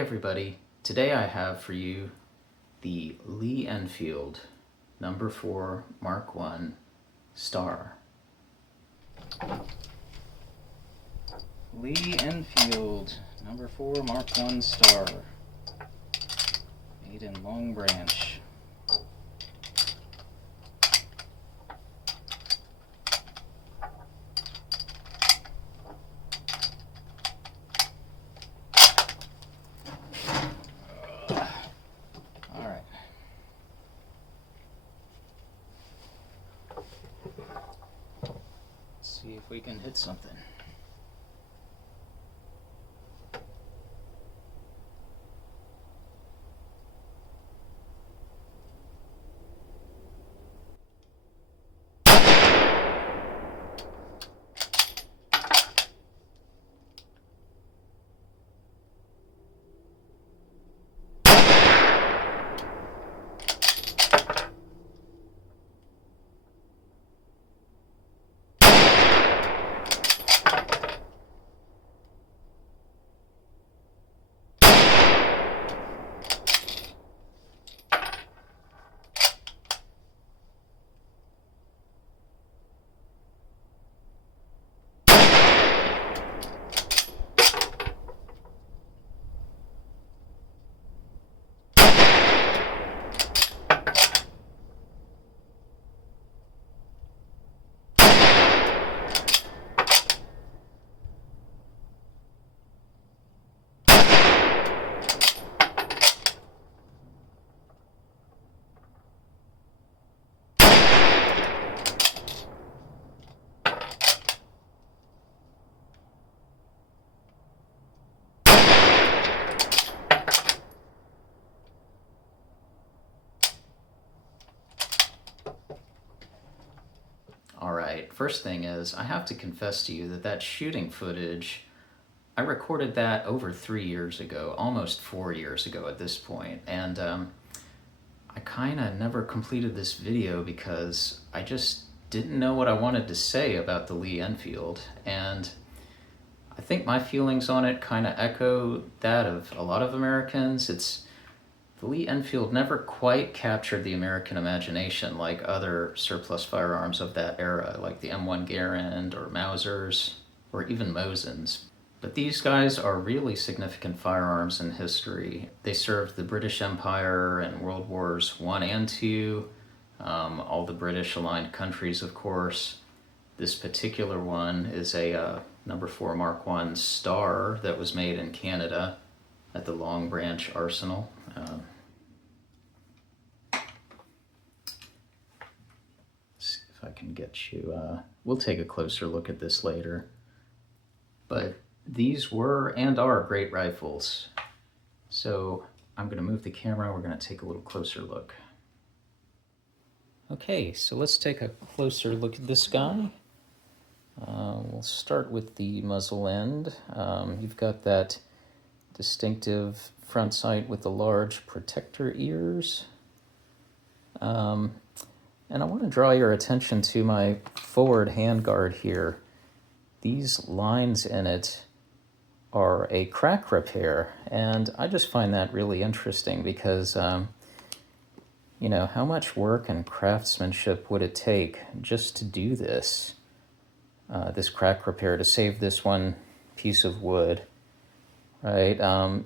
everybody, today I have for you the Lee Enfield No. 4 Mark I Star. Lee Enfield No. 4 Mark I Star, made in Long Branch. Alright. Let's see if we can hit something. Alright, first thing is, I have to confess to you that shooting footage, I recorded that over 3 years ago, almost 4 years ago at this point, and I kinda never completed this video because I just didn't know what I wanted to say about the Lee Enfield, and I think my feelings on it kinda echo that of a lot of Americans. The Lee Enfield never quite captured the American imagination like other surplus firearms of that era, like the M1 Garand or Mausers or even Mosins. But these guys are really significant firearms in history. They served the British Empire in World Wars I and II, all the British aligned countries, of course. This particular one is a No. 4 Mark I Star that was made in Canada at the Long Branch Arsenal. See if I can get you, we'll take a closer look at this later. But these were and are great rifles. So I'm going to move the camera, we're going to take a little closer look. Okay, so let's take a closer look at this guy. We'll start with the muzzle end. You've got that distinctive front sight with the large protector ears. And I want to draw your attention to my forward handguard here. These lines in it are a crack repair, and I just find that really interesting because, you know, how much work and craftsmanship would it take just to do this? This crack repair, to save this one piece of wood, right?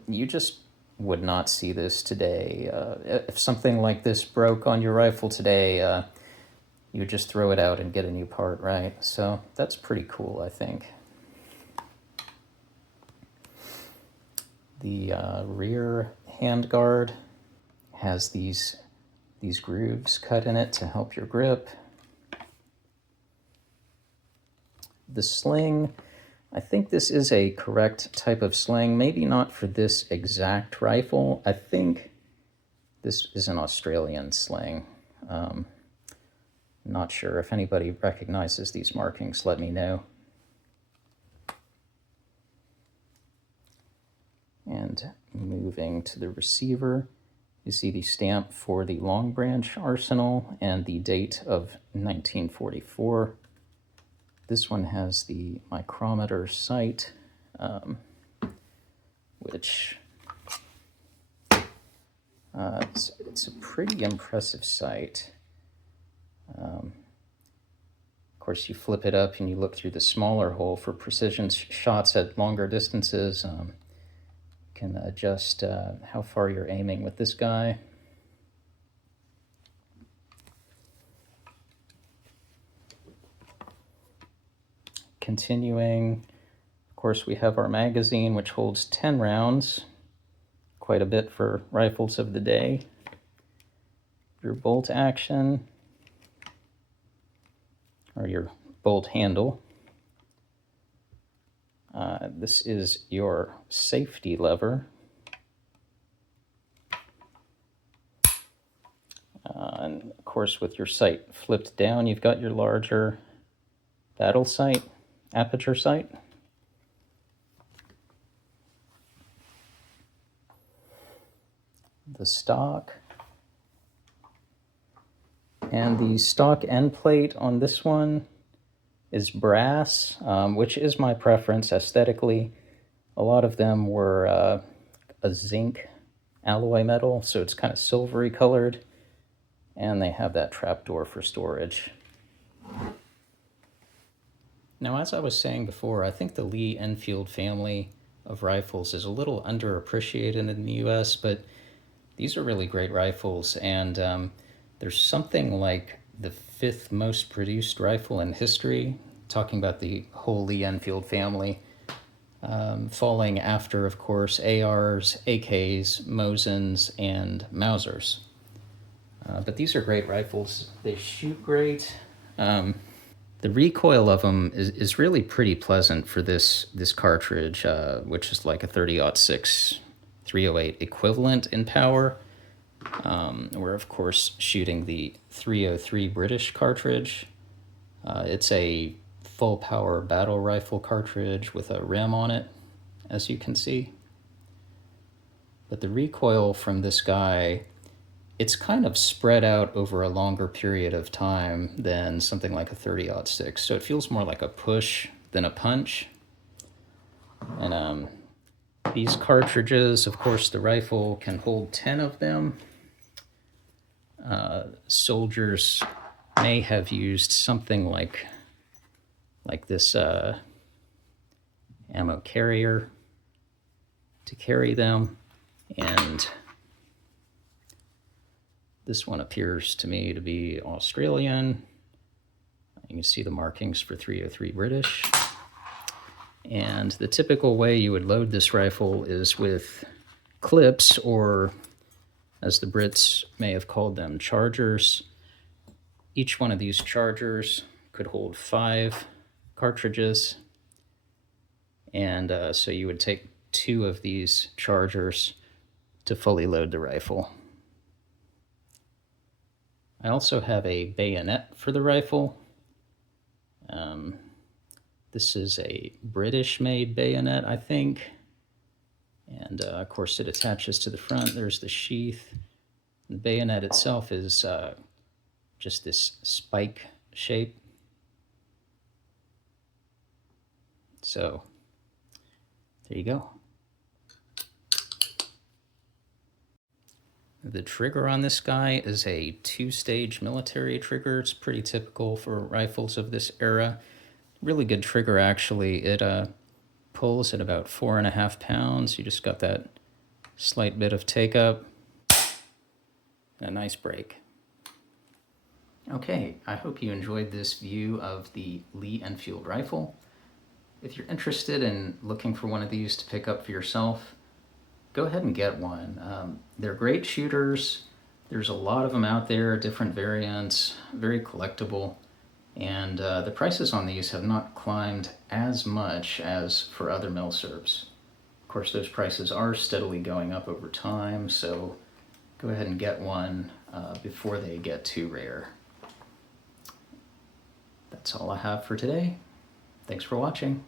You just would not see this today. If something like this broke on your rifle today, you would just throw it out and get a new part, right? So that's pretty cool, I think. The rear handguard has these grooves cut in it to help your grip. The sling, I think this is a correct type of sling, maybe not for this exact rifle. I think this is an Australian sling. Not sure. If anybody recognizes these markings, let me know. And moving to the receiver, you see the stamp for the Long Branch Arsenal and the date of 1944. This one has the micrometer sight, which It's a pretty impressive sight. Of course, you flip it up and you look through the smaller hole for precision shots at longer distances. Can adjust how far you're aiming with this guy. Continuing, of course, we have our magazine, which holds 10 rounds, quite a bit for rifles of the day. Your bolt action, or your bolt handle. This is your safety lever. And of course, with your sight flipped down, you've got your larger battle sight, aperture sight. The stock. And the stock end plate on this one is brass, which is my preference aesthetically. A lot of them were a zinc alloy metal, so it's kind of silvery colored, and they have that trapdoor for storage. Now, as I was saying before, I think the Lee Enfield family of rifles is a little underappreciated in the US, but these are really great rifles, and there's something like the 5th most produced rifle in history, talking about the whole Lee Enfield family, falling after, of course, ARs, AKs, Mosins, and Mausers. But these are great rifles. They shoot great. The recoil of them is really pretty pleasant for this cartridge, which is like a 30-06 308 equivalent in power. We're, of course, shooting the 303 British cartridge. It's a full power battle rifle cartridge with a rim on it, as you can see. But the recoil from this guy, it's kind of spread out over a longer period of time than something like a 30-06. So it feels more like a push than a punch. And these cartridges, of course, the rifle can hold 10 of them. Soldiers may have used something like this ammo carrier to carry them, and this one appears to me to be Australian. You can see the markings for 303 British. And the typical way you would load this rifle is with clips, or as the Brits may have called them, chargers. Each one of these chargers could hold 5 cartridges. And so you would take 2 of these chargers to fully load the rifle. I also have a bayonet for the rifle. This is a British-made bayonet, I think. And of course it attaches to the front. There's the sheath. The bayonet itself is just this spike shape. So there you go. The trigger on this guy is a 2-stage military trigger. It's pretty typical for rifles of this era. Really good trigger, actually. It pulls at about 4.5 pounds. You just got that slight bit of take up. A nice break. Okay, I hope you enjoyed this view of the Lee Enfield rifle. If you're interested in looking for one of these to pick up for yourself, go ahead and get one. They're great shooters. There's a lot of them out there, different variants, very collectible. And the prices on these have not climbed as much as for other milsurps. Of course, those prices are steadily going up over time, so go ahead and get one before they get too rare. That's all I have for today. Thanks for watching.